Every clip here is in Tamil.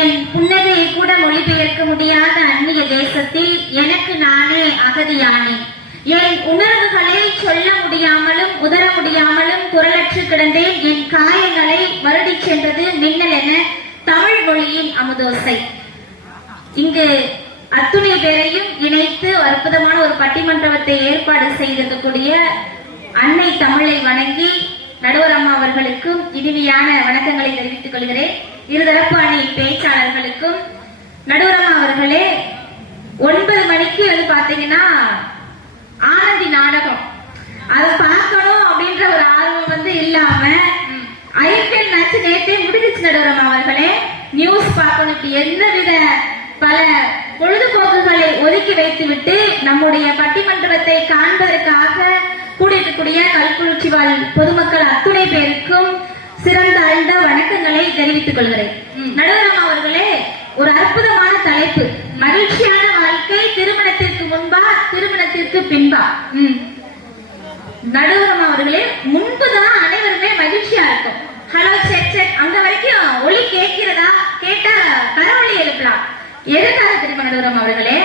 என் புன்னகையை கூட மொழிபெயர்க்க முடியாத அந்நிய தேசத்தில் எனக்கு நானே அகதியானேன். என் உணர்வுகளை சொல்ல முடியாமலும் உதர முடியாமலும் குரலற்று கிடந்தேன். என் காயங்களை வருடி சென்றது மின்னல் என தமிழ் மொழியின் அமுதோசை. இங்கு அத்துணை பேரையும் இணைத்து அற்புதமான ஒரு பட்டிமன்றத்தை ஏற்பாடு செய்திருக்கக்கூடிய அன்னை தமிழை வணங்கி நடுவர் அம்மா அவர்களுக்கும் இனிமையான வணக்கங்களை தெரிவித்துக் கொள்கிறேன். இருதரப்பு அணி பேச்சாளர்களுக்கும் நடுவர் அம்மா அவர்களே, 9 மணிக்கு வந்து பாத்தீங்கன்னா ஆனந்தி நாடகம் அதை பார்க்கணும் அப்படின்ற ஒரு ஆர்வம் வந்து இல்லாம ஐபிஎல் மேட்ச் நேற்றே முடிஞ்சிச்சு. நடுவர் அம்மா அவர்களே, நியூஸ் பார்க்கணும் எந்தவித பல பொழுதுபோக்குகளை ஒதுக்கி வைத்துவிட்டு நம்முடைய பட்டிமன்றத்தை காண்பதற்காக கூடியிருக்கக்கூடிய கல்குறிச்சி வாழ் பொதுமக்கள் அத்துணை பேருக்கும் சிறந்த ஆழ்ந்த வணக்கங்களை தெரிவித்துக் கொள்கிறேன். நடுவர் அவர்களே, ஒரு அற்புதமான தலைப்பு, மகிழ்ச்சியான வாழ்க்கை திருமணத்திற்கு முன்பா திருமணத்திற்கு பின்பா. நடுவர் அவர்களே, முன்புதான் அனைவருமே மகிழ்ச்சியா இருக்கும். ஹலோ செக் செக் அங்க வரைக்கும் ஒளி கேட்கிறதா, கேட்டா கரவொலி எழுப்பலாம். எதுக்காக தெரியுமா நடுவர் அவர்களே,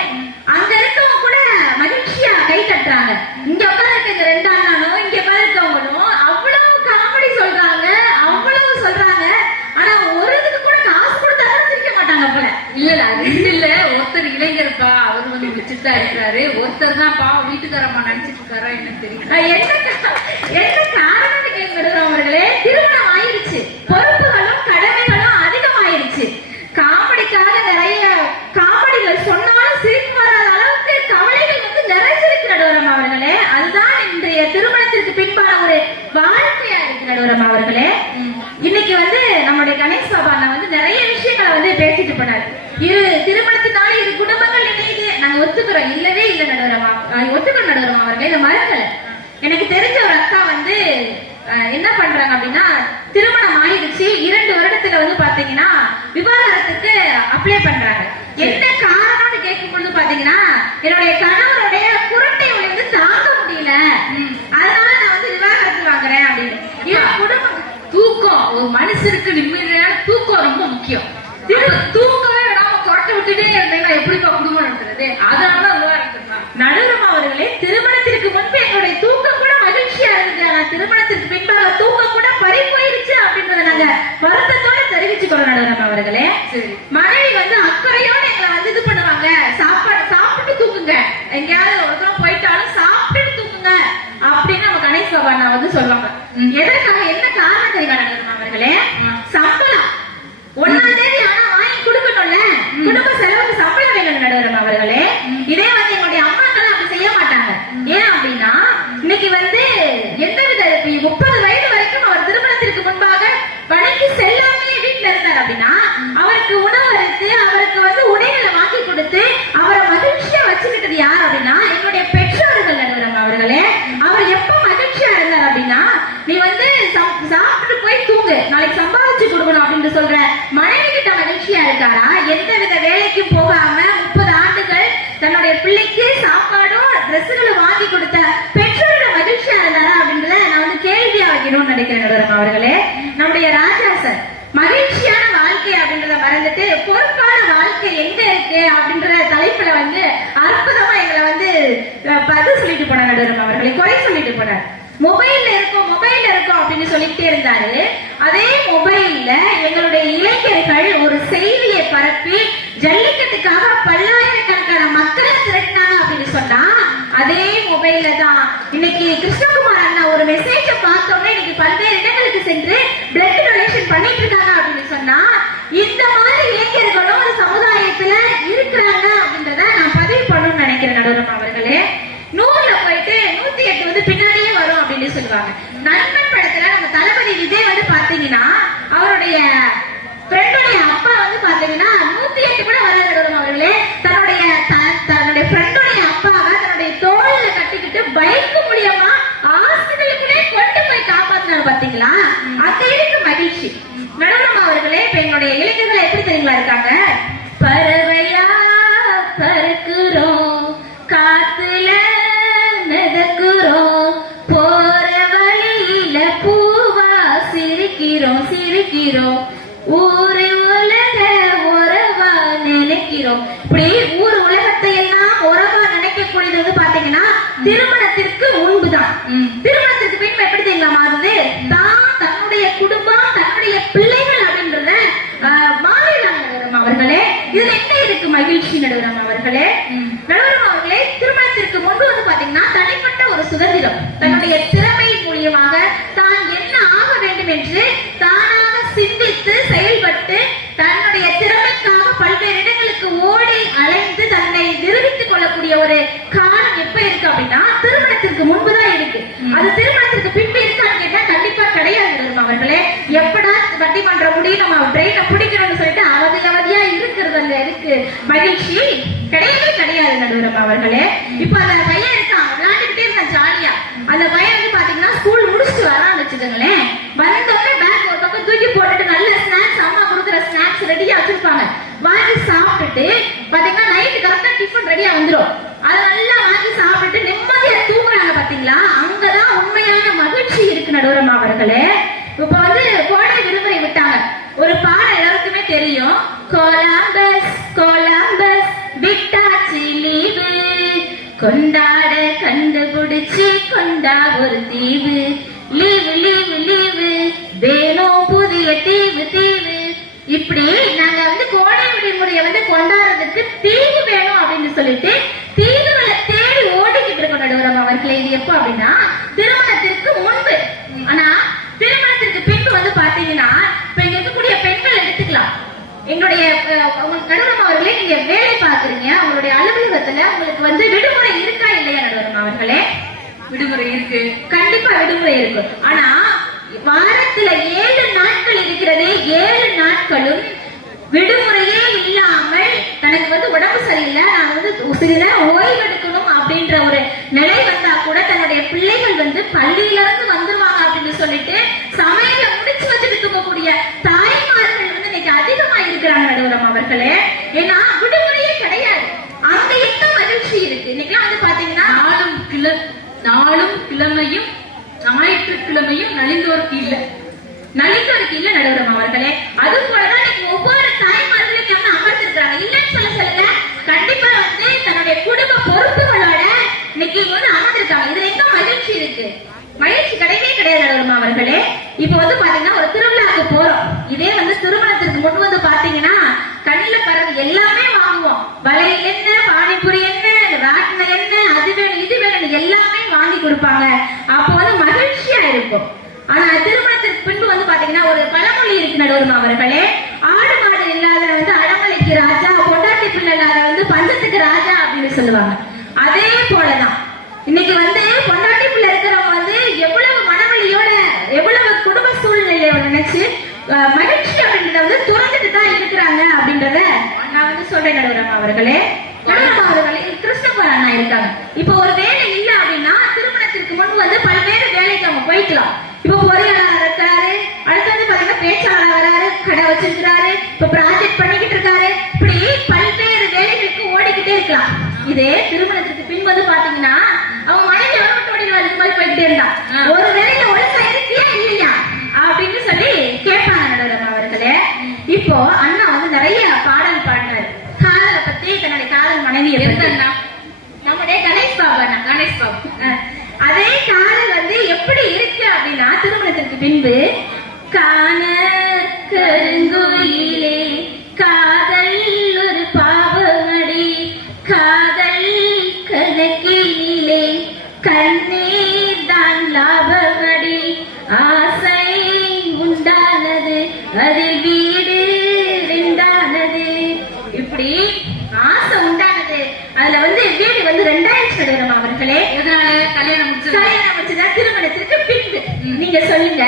அங்க இருக்கவங்க கூட மகிழ்ச்சியா கை தட்டுறாங்க. இங்க உட்கார்ந்து இந்த 2 அண்ணனும் இங்க உட்கார்ந்துருக்கவங்களும் அவ்வளவு காமெடி சொல்றாங்க, அவ்வளவு சொல்றாங்க. ஆனா ஒரு இதுக்கு கூட காசு கொடுத்தாலும் சிரிக்க மாட்டாங்க போல. இல்ல ஒருத்தர் இளைஞர்ப்பா, அவர் வந்து வச்சுட்டா இருக்கிறாரு. ஒருத்தர் தான் பா வீட்டுக்காரம்மா நினைச்சிட்டு இருக்காரா என்ன தெரியும். என்ன காரணம் கேட்கிறோம் அவர்களே, திருமணம் ஆயிடுச்சு, பொறுப்புகளும் கடமைகளும் அதிகமாயிருச்சு. காமெடிக்காக நிறைய காமெடிகள் சொன்னாலும் சிரிப்பு வராத அளவுக்கு கவலைகள் வந்து நிறைஞ்சிருக்கு நடுவரம் அவர்களே. அதுதான் இன்றைய திருமணத்திற்கு பின்பான ஒரு வாழ்க்கையா இருக்கு நடுவரம் அவர்களே. இன்னைக்கு வந்து நம்முடைய கணேஷ் பாபா வந்து நிறைய விஷயங்களை வந்து பேசிட்டு போனாரு. திருமணத்தினால 2 குடும்பங்கள் இணையுது, நாங்க ஒத்துக்கிறோம். இல்லவே இல்லை நடுவரமா, ஒத்துக்கிறோம் நடுவரம் அவர்களே, இதை மறுக்கல. எனக்கு தெரிஞ்ச ஒரு அக்கா வந்து என்ன பண்றாங்க அப்படின்னா, திருமணம் ஆயிடுச்சு, 2 வருடத்துல வந்து பாத்தீங்கன்னா விவாகரத்துக்கு அப்ளை பண்றாங்க. என்ன காரணம்னு கேட்கும் பொழுது பாத்தீங்கன்னா, என்னுடைய கணவருடைய குரட்டை ஒளி வந்து தாங்க முடியல, அதனால நான் வந்து விவாகரத்து வாங்குறேன் அப்படின்னு. குடும்பம் தூக்கம், ஒரு மனுஷனுக்கு நிம்மதியான தூக்கம் ரொம்ப முக்கியம். தூக்கமே விடாம குரட்டை விட்டுட்டே இருந்தேன்னா எப்படிப்பா குடும்பம் நடத்துறது? அதனாலதான் நடுவரம் அவர்களே, திருமணத்திற்கு முன்பு எங்களுடைய தூக்கம் கூட மகிழ்ச்சியா இருக்கு, ஆனா திருமணத்திற்கு பின்பாக தூக்கம் கூட பறி போயிருச்சு அப்படின்றத நாங்க வருத்தத்தோட தெரிவிச்சுக்கொள்ள நடுவரம் அவர்களே. மனைவி வந்து அக்கறையோட எங்களை வந்து இது பண்ணுவாங்க, சாப்பிட்டு தூக்குங்க, எங்கேயாவது ஒருத்தரம் போயிட்டாலும் சாப்பிட்டு தூக்குங்க அப்படின்னு நம்ம கணேஷ் பாபா நான் வந்து சொல்லுவாங்க. எதற்காக, என்ன காரணம் தெரியுமா நடுவரம் அவர்களே, சம்பளம் 1ஆம் தேதி ஆனா வாங்கி கொடுக்கணும்ல, குடும்ப செலவுக்கு சம்பளம் வேணும் நடுவரம் அவர்களே. இதே வந்து எங்களுடைய அம்மாக்கள் அப்படி செய்ய மாட்டாங்க. ஏன் அப்படின்னா, இன்னைக்கு வந்து எந்தவித 30 வயது வரைக்கும் அவர் திருமணத்திற்கு முன்பாக பணிக்கு செல்லாமே வீட்டுல இருந்தார் அப்படின்னா, அவருக்கு உணவு அளித்து அவருக்கு வந்து உடைகளை வாங்கி கொடுத்து அவரை மகிழ்ச்சியா வச்சுக்கிட்டது யார் அப்படின்னா என்னுடைய பெற்றோர்கள் நடுவரம் அவர்களே. அவர் எப்ப மகிழ்ச்சியா இருந்தார் அப்படின்னா, நீ வந்து சாப்பிட்டு போய் தூங்கு, நாளைக்கு சம்பாதிச்சு கொடுக்கணும் அப்படின்னு சொல்ற மனைவி கிட்ட மகிழ்ச்சியா இருக்காரா? எந்தவித வேலைக்கும் போகாம 30 ஆண்டுகள் தன்னுடைய பிள்ளைக்கு சாப்பாடும் ட்ரெஸ்ஸுகளும் வாங்கி கொடுத்த பெற்றோரோட மகிழ்ச்சியா இருந்தாரா அப்படின்றத நான் வந்து கேள்வியா வைக்கணும்னு நினைக்கிறேன் அவர்களே. நம்முடைய ராஜா சார் மகிழ்ச்சியான வாழ்க்கை அப்படின்றத மறந்துட்டு பொறுப்பான வாழ்க்கை எங்க இருக்கு அப்படின்ற தலைப்புல வந்து அற்புதமா எங்களை வந்து பதில் சொல்லிட்டு போனார் நடுவர் அவர்களை, குறை சொல்லிட்டு போனார். மொபைல்ல இருக்கும் அப்படின்னு சொல்லிட்டே இருந்தாரு. அதே மொபைல்ல எங்களுடைய இளைஞர்கள் ஒரு செய்தியை பரப்பி ஜல்லிக்கட்டுக்காக பல்லாயிரக்கணக்கான மக்களை திரட்டினாங்க அப்படின்னு சொன்னா, அதே மொபைல்ல தான் இன்னைக்கு கிருஷ்ணகுமார் அண்ணா ஒரு மெசேஜ பார்த்தோம்னா இன்னைக்கு பல்வேறு இடங்களுக்கு சென்று பிளட் டொனேஷன் பண்ணிட்டு இருக்காங்க அப்படின்னு சொன்னா, இந்த மாதிரி இளைஞர்களும் ஒரு சமுதாயத்துல இருக்கிறாங்க அப்படின்றத நான் பதிவு பண்ணணும்னு நினைக்கிறேன் நடுவர் அவர்களே. 100ல போயிட்டு 108 வந்து பின்னாடியே வரும் அப்படின்னு சொல்லுவாங்க. நண்பன் படத்துல நம்ம தளபதி விஜய் வந்து பாத்தீங்கன்னா அவருடைய ஃப்ரெண்டோடைய அப்பா வந்து பாத்தீங்கன்னா 108 கூட வராது அவர்களே. தன்னுடைய ஃப்ரெண்டோடைய அப்பாவை தன்னுடைய தோல்ல கட்டிக்கிட்டு பைக் மூலியமா ஹாஸ்பிட்டலுக்குள்ளே கொண்டு போய் காப்பாத்தினாரு பாத்தீங்களா, அந்த இருக்கு மகிழ்ச்சி நடுவரம் அவர்களே. இப்ப எங்களுடைய இளைஞர்கள் எப்படி தெரியுங்களா இருக்காங்க, பறவையா பறக்குறோம், காத்துல மிதக்குறோம், போற வழியில பூவா சிரிக்கிறோம், ஊரு உலக நினைக்கிறோம். இப்படி ஊர் உலகத்தை எல்லாம் உறவா நினைக்கக்கூடியது வந்து பாத்தீங்கன்னா திருமணத்திற்கு முன்புதான். திருமணத்திற்கு பின்பு எப்படி தெரியுமா மாறுது? தான், தன்னுடைய குடும்பம், தன்னுடைய பிள்ளைகள் அப்படின்றத மாறிடுறாங்க நடுவரம் அவர்களே. இதுல என்ன இருக்கு மகிழ்ச்சி நடுவரம் அவர்களே? நடுவரம் அவர்களே, திருமணத்திற்கு முன்பு வந்து பாத்தீங்கன்னா தனிப்பட்ட ஒரு சுதந்திரம், தன்னுடைய திறமை மூலியமாக தான் என்ன ஆக வேண்டும் என்று தானாக சிந்தித்து செயல்பட்டு தன்னுடைய திறமைக்காக பல்வேறு இடங்களுக்கு ஓடி அலைந்து தன்னை நிரூபித்துக் கொள்ளக்கூடிய ஒரு காலம் எப்ப இருக்கு அப்படின்னா திருமணத்திற்கு முன்புதான் இருக்கு. அது திருமணத்திற்கு பின்பு இருக்கான்னு கேட்டா கண்டிப்பா கிடையாது அவர்களே. எப்படா வட்டி பண்ற முடியும், நம்ம பிரெயினை பிடிக்கணும்னு சொல்லிட்டு அவதியா இருக்கிறது அங்க இருக்கு மகிழ்ச்சி கிடையவே கிடையாது நடுவரம் அவர்களே. இப்ப அந்த பையன் இருக்கான், விளையாண்டுகிட்டே இருக்கான் ஜாலியா. அந்த பையன் வந்து பாத்தீங்கன்னா ஸ்கூல் முடிச்சுட்டு வரான்னு வச்சுக்கோங்களேன், வந்தோடனே பேக் ஒரு பக்கம் தூக்கி போட்டுட்டு நல்ல ஸ்நாக்ஸ், அம்மா கொடுக்குற ஸ்நாக்ஸ் ரெடியா வச்சிருப்பாங்க, வாங்கி சாப்பிட்டுட்டு பாத்தீங்கன்னா நைட்டு கரெக்டா டிஃபன் ரெடியா வந்துடும். அதை நல்லா வாங்கி சாப்பிட்டு நிம்மதியா தூங்குறாங்க பாத்தீங்களா? அங்கதான் உண்மையான மகிழ்ச்சி இருக்கு நடுவரம் அவர்களே. இப்ப வந்து கோடை விடுமுறை விட்டாங்க, ஒரு பாடம் எல்லாருக்குமே தெரியும், கொலம்பஸ் கொலம்பஸ் விட்டாச்சு லீவு, கொண்டாட கண்டுபிடிச்சு கொண்டா ஒரு தீவு, லீவு லீவு லீவு வேணும் புதிய தீவு தீவு. இப்படி நாங்க வந்து கோடை விடுமுறையை வந்து கொண்டாடுறதுக்கு தீவு வேணும் அப்படின்னு சொல்லிட்டு தீவுகளை தேடி ஓடிக்கிட்டு இருக்கோம் நடுவரம் அவர்களே. இது எப்ப அப்படின்னா திருமணத்திற்கு முன்பு. ஆனா திருமணத்திற்கு பின்பு வந்து பாத்தீங்கன்னா இப்ப இங்க இருக்கக்கூடிய பெண்கள் எடுத்துக்கலாம். எங்களுடைய நடுவரம் அவர்களே, நீங்க வேலை பார்க்குறீங்க, உங்களுடைய அலுவலகத்துல உங்களுக்கு வந்து விடுமுறை இருக்கா இல்லையா நடுவரம் அவர்களே? விடுமுறை இருக்கு, கண்டிப்பா விடுமுறை இருக்கு. ஆனா வாரத்துல 7 நாட்கள் இருக்கிறதே, 7 நாட்களும் விடுமுறையே இல்லாமல் தனக்கு வந்து உடம்பு சரியில்லை, நான் வந்து சில ஓய்வெடுக்கணும் அப்படின்ற ஒரு நிலை வந்தா கூட தன்னுடைய பிள்ளைகள் வந்து பள்ளியில இருந்து வந்துருவாங்க அப்படின்னு சொல்லிட்டு சமையல முடிச்சு வச்சுட்டு தூக்கக்கூடிய தாய்மார்கள் வந்து இன்னைக்கு அதிகமா இருக்கிறாங்க நடுவரம் அவர்களே. ஏன்னா விடுமுறையே கிடையாது, அங்க என்ன மகிழ்ச்சி இருக்கு. இன்னைக்கு வந்து பாத்தீங்கன்னா நாளும் கிழமையும் ஞாயிற்றுக்கிழமையும் நலிந்தோருக்கு இல்ல நடுவரம் அவர்களே. அது போலதான் இன்னைக்கு ஒவ்வொரு தாய்மார்களும் நம்ம அமர்ந்திருக்கிறாங்க. இல்லைன்னு சொல்லுங்க, கண்டிப்பா வந்து தன்னுடைய குடும்ப பொறுப்புகளோட இன்னைக்கு வந்து அமர்ந்திருக்காங்க. இதுல எங்க மகிழ்ச்சி இருக்கு? மகிழ்ச்சி கிடையவே கிடையாது நடுவரம் அவர்களே. இப்ப வந்து பாத்தீங்கன்னா ஒரு திருவிழாவுக்கு போறோம், இதே வந்து திருமணத்திற்கு முன் வந்து பாத்தீங்கன்னா கண்ணில பறவை எல்லாமே வாங்குவோம், வளையல் என்ன, பானிபுரி என்ன, ராட்டின என்ன, அது வேணும் இது வேணும் எல்லாமே வாங்கி கொடுப்பாங்க. அப்போ வந்து மகிழ்ச்சியா இருக்கும். ஆனா திருமணத்திற்கு பின்பு வந்து பாத்தீங்கன்னா ஒரு பழமொழி இருக்கு நடுவரம் அவர்களே, ஆடு மாடு இல்லாத வந்து அடமலைக்கு ராஜா, பொண்டாட்டி பிள்ளை இல்லாத வந்து பஞ்சத்துக்கு ராஜா அப்படின்னு சொல்லுவாங்க. அதே போலதான் இன்னைக்கு வந்து பொண்டாட்டி பிள்ளை இருக்கிறவங்க வந்து எவ்வளவு மனவழியோட எவ்வளவு குடும்ப சூழ்நிலையோட நினைச்சு மகிழ்ச்சி அப்படின்றத வந்து துறந்துட்டு தான் இருக்கிறாங்க அப்படின்றத நான் வந்து சொல்றேன் நடுவரம் அவர்களே. நடுவரம் அவர்களே, கிருஷ்ணபுரம் அண்ணா இருக்காங்க. இப்ப ஒரு வேலை இல்லை அப்படின்னா திருமணத்திற்கு முன்பு வந்து பல்வேறு வேலைக்கு அவங்க போய்க்கலாம். இப்ப பொறியாளர் இருக்காரு, அடுத்து வந்து பாத்தீங்கன்னா பேச்சாளர் வராரு, கடை வச்சிருக்கிறாரு, இப்ப ப்ராஜெக்ட் பண்ணிக்கிட்டு இருக்காரு, இப்படி பல்வேறு வேலைகளுக்கு ஓடிக்கிட்டே இருக்கலாம். இதே திருமணத்திற்கு பின் வந்து பாத்தீங்கன்னா அவங்க மனைவி எவ்வளவு ஓடிடுவாரு, இது மாதிரி போயிட்டே இருந்தா ஒரு வேலையில ஒழுங்கா இருக்கியா இல்லையா அப்படின்னு சொல்லி கேட்பாங்க நடுவரம் அவர்களே. இப்போ அண்ணா வந்து நிறைய பாடல் பாடினாரு காதலை பத்தி, தன்னுடைய காதல் மனைவி இருந்தா நம்முடைய கணேஷ் பாபு அண்ணா. கணேஷ் பாபு அதே காதல் வந்து எப்படி இருக்கு அப்படின்னா திருமணத்திற்கு பின்பு, காண கருங்குயிலே காதல் ஒரு பாவமடி, காதல் கணக்கிலே கண்ணீர் தான் லாபமடி, ஆசை உண்டானது அதில் வீடு ரெண்டானது. இப்படி ஆசை உண்டானது, அதுல வந்து வீடு வந்து 2000 நடுவரம் அவர்களே. இதனால கல்யாணம் முடிச்சதா திருமணத்திற்கு பின்பு நீங்க சொல்லுங்க.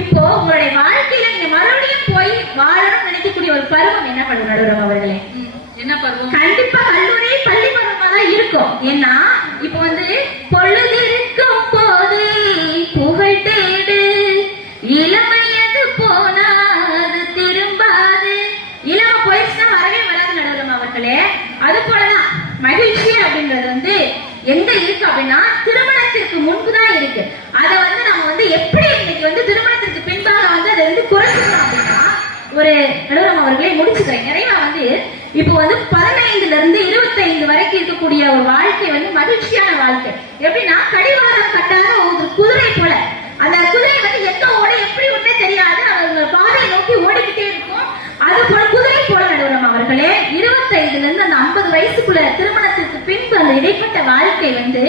இப்போ உங்களுடைய வாழ்க்கையில நீங்க மறுபடியும் போய் வாழணும்னு நினைக்கக்கூடிய ஒரு பருவம் என்ன பண்ணும் நடுவரம் அவர்களே? என்ன பருவம்? கண்டிப்பா கல்லூரி பள்ளி பருவமா தான் இருக்கும். ஏன்னா இப்ப வந்து பொழுது இருக்கும் போது புகழ் தேடு, இளமையது போனா அது திரும்பாது. இளம போயிடுச்சுன்னா வரவே வராது நடுவரம் அவர்களே. அது போலதான் மகிழ்ச்சி அப்படின்றது வந்து எங்க இருக்கு அப்படின்னா திருமணத்திற்கு முன்புதான் இருக்கு. அதை வந்து நம்ம வந்து எப்படி இன்னைக்கு வந்து திருமணத்திற்கு பின்பாக வந்து அதை வந்து குறைச்சிக்கணும் அப்படின்னா ஒரு நடுவரம் அவர்களே முடிச்சுக்கிறேன். நிறைய வந்து இப்போ வந்து 15ல இருந்து 25 வரைக்கும் இருக்கக்கூடிய ஒரு வாழ்க்கை வந்து மகிழ்ச்சியான வாழ்க்கை. எப்படின்னா கடிவாளம் கட்டாத ஒரு குதிரை போல, அந்த குதிரை வந்து எங்க ஓட எப்படி ஒண்ணே தெரியாது, அவங்க பாதையை நோக்கி ஓடிக்கிட்டே இருக்கும். அது போல குதிரை போல நடுவரம் அவர்களே 25ல இருந்து அந்த 50 வயசுக்குள்ள திருமணத்திற்கு பின்பு அந்த இடைப்பட்ட வாழ்க்கை வந்து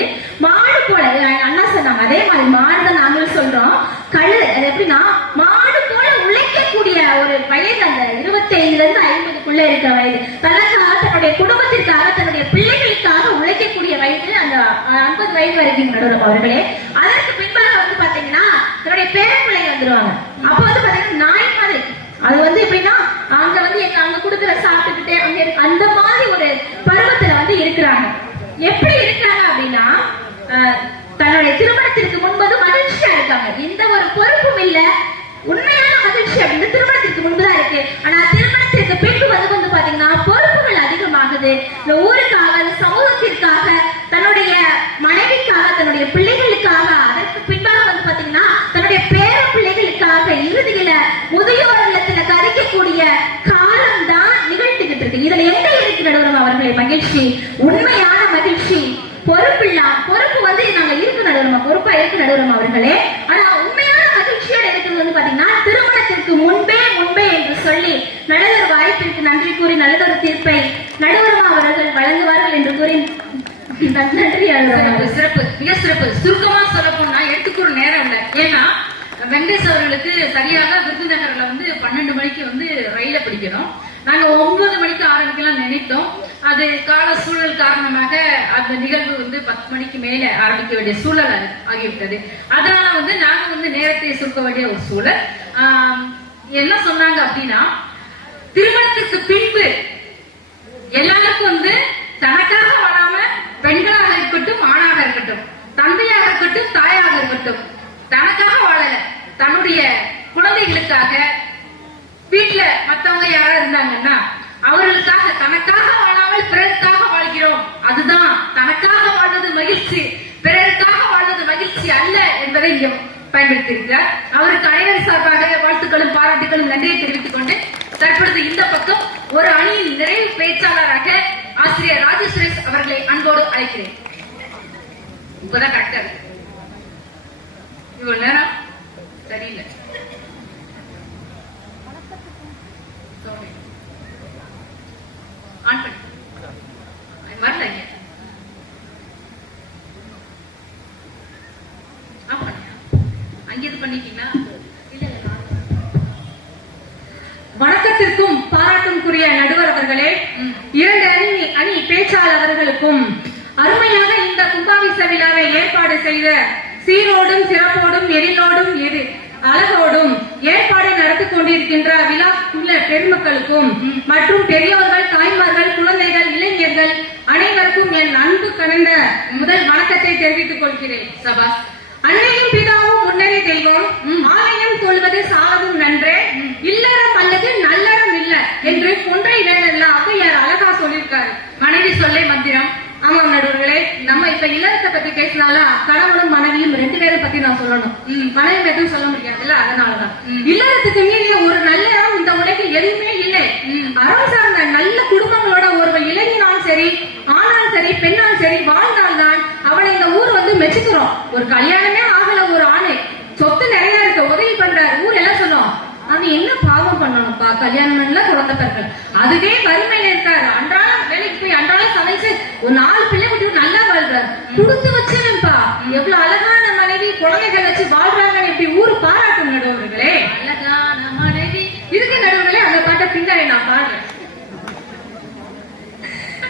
மாடு போல, அண்ணா சொன்னாங்க அதே மாதிரி மாடுதான் நாங்களும் சொல்றோம். கழு அது எப்படின்னா மாடு போல உழைக்கக்கூடிய ஒரு வயது, அந்த 25ல இருந்து 50க்குள்ள இருக்கிற வயது, தனக்காக தன்னுடைய குடும்பத்திற்காக தன்னுடைய பிள்ளைகளுக்காக உழைக்கக்கூடிய வயது அந்த 50 வயது வரைக்கும் நடுவரம் அவர்களே. அதற்கு பின்பாக வந்து பாத்தீங்கன்னா தன்னுடைய பேரப்பிள்ளை வந்துருவாங்க. அப்ப வந்து பாத்தீங்கன்னா நாய் மாதிரி, அது வந்து எப்படின்னா அங்க வந்து அங்க கொடுக்குற சாப்பிட்டுக்கிட்டே அங்க அந்த மாதிரி ஒரு பருவத்துல வந்து இருக்கிறாங்க. எப்படி இருக்காங்க அப்படின்னா தன்னுடைய திருமணத்திற்கு முன்பது மகிழ்ச்சியா இருக்காங்க, எந்த ஒரு பொறுப்பும் இல்ல, உண்மையான மகிழ்ச்சி அப்படின்னு திருமணத்திற்கு முன்புதான் இருக்கு. ஆனா திருமணத்திற்கு பின்பு வந்து பாத்தீங்கன்னா பொறுப்புகள் அதிகமாகுது. இந்த ஊருக்காக, இந்த சமூகத்திற்காக, தன்னுடைய மனைவிக்காக, தன்னுடைய பிள்ளைகளுக்காக, அதற்கு பின்பாக வந்து பாத்தீங்கன்னா தன்னுடைய பேர பிள்ளைகளுக்காக இறுதியில முதியோர் இல்லத்துல கதைக்கக்கூடிய காலம் தான் நிகழ்த்துக்கிட்டு இருக்கு. இதுல என்ன இருக்கு நடுவரம் அவர்களே மகிழ்ச்சி, உண்மையான மகிழ்ச்சி, பொறுப்பு வந்து நாங்க இருக்கு நடுவரமா, பொறுப்பா இருக்கு நடுவரம் அவர்களே. ஆனா உண்மையான மகிழ்ச்சியோட இருக்கிறது வந்து பாத்தீங்கன்னா திருமணத்திற்கு முன்பே என்று சொல்லி நல்லதொரு வாய்ப்பிற்கு நன்றி கூறி நல்லதொரு தீர்ப்பை நடுவரமா அவர்கள் வழங்குவார்கள் என்று கூறி நன்றி. சிறப்பு, மிக சிறப்பு. சுருக்கமா சொல்ல போனா எடுத்துக்கூற நேரம் இல்லை. ஏன்னா வெங்கடேஷ் அவர்களுக்கு சரியாக விருதுநகர்ல வந்து 12 மணிக்கு வந்து ரயில பிடிக்கணும். நாங்க 9 மணிக்கு ஆரம்பிக்கலாம் நினைத்தோம். அது கால சூழல் காரணமாக அந்த நிகழ்வு வந்து 10 மணிக்கு மேல ஆரம்பிக்க வேண்டிய சூழல் ஆகிவிட்டது. அதனால வந்து நாங்க வந்து நேரத்தை சுருக்க வேண்டிய ஒரு சூழல். என்ன சொன்னாங்க அப்படின்னா, திருமணத்துக்கு பின்பு எல்லாருக்கும் வந்து தனக்காக வாழாம பெண்களாக இருக்கட்டும், ஆணாக இருக்கட்டும், தந்தையாக இருக்கட்டும், தாயாக இருக்கட்டும், தனக்காக வாழல, தன்னுடைய குழந்தைகளுக்காக, வீட்டுல மத்தவங்க யாராவது இருந்தாங்கன்னா அவர்களுக்காக, தனக்காக வாழாமல் பிறருக்காக வாழ்கிறோம், அதுதான் தனக்காக வாழ்வது மகிழ்ச்சி, பிறருக்காக வாழ்வது மகிழ்ச்சி அல்ல என்பதை இங்க பயன்படுத்தியிருக்கிறார். அவருக்கு அனைவர் சார்பாக வாழ்த்துக்களும் பாராட்டுகளும் நன்றியை தெரிவித்துக் கொண்டு தற்பொழுது இந்த பக்கம் ஒரு அணியின் நிறைவு பேச்சாளராக ஆசிரியர் ராஜசுரேஷ் அவர்களை அன்போடு அழைக்கிறேன். இப்பதான் கரெக்டா இருக்கு, இவ்வளவு நேரம் சரியில்லை. ஆன் பண்ணி வரல அங்க இது பண்ணிட்டீங்களா? வணக்கத்திற்கும் பாராட்டுக்குரிய நடுவர் அவர்களே, 2 அணி பேச்சாளர்களுக்கும் அருமையாக இந்த கும்பாபிஷ விழாவை ஏற்பாடு செய்த சீரோடும் சிறப்போடும் எழிலோடும் அழகோடும் ஏற்பாடு நடத்தி கொண்டிருக்கின்ற விழாக்குள்ள பெருமக்களுக்கும் மற்றும் பெரியோர்கள், தாய்மார்கள், குழந்தைகள், இளைஞர்கள் அனைவருக்கும் என் அன்பு கலந்த முதல் வணக்கத்தை தெரிவித்துக் கொள்கிறேன். சபா அன்னையும் பிதாவும் முன்னரே தெய்வம், ஆலயம் கொள்வது சாலவும் நன்றே, இல்லறம் அல்லது நல்லறம் இல்ல என்று கொன்றை வேண்டல்ல ஔவையார் அழகா சொல்லியிருக்காரு. மனைவி சொல்லே மந்திரம். ஆமாம் நடுவர்களே, நம்ம இப்ப இல்லறத்தை பத்தி பேசினால கணவனும் மனைவியும் 2 பேரும் பத்தி நான் சொல்லணும். மனைவி எதுவும் சொல்ல முடியாதுல்ல, அதனாலதான் இல்லறத்துக்கு மீறிய ஒரு நல்லறம் இந்த உலகில் எதுவுமே இல்லை. அறம் சார்ந்த நல்ல குடும்பங்களோட ஒரு இளைஞனாலும் சரி, ஆணாலும் சரி, பெண்ணாலும் சரி வாழ்ந்தால்தான் அவனை இந்த ஊர் வந்து மெச்சுக்கிறோம். ஒரு கல்யாணமே ஆகல ஒரு ஆணை, சொத்து நிறைய இருக்க, உதவி பண்றாரு, ஊர் எல்லாம் சொல்லும் அவன் என்ன பாவம் பண்ணணும்ப்பா, கல்யாணம் பண்ணல, குழந்தை பிறக்கல, அதுவே வறுமையில இருக்காரு, அன்றாடம் வேலைக்கு போய் அன்றாடம் சமைச்சு ஒரு 4 பிள்ளை குட்டி நல்லா வாழ்றாரு, கொடுத்து வச்சிருப்பா, எவ்வளவு அழகான மனைவி, குழந்தைகள் வச்சு வாழ்றாங்கன்னு எப்படி ஊரு பாராட்டும் நடுவர்களே. அழகான மனைவி இதுக்கு நடுவர்களே அந்த பாட்டை பின்னாடி நான் பாடுறேன்.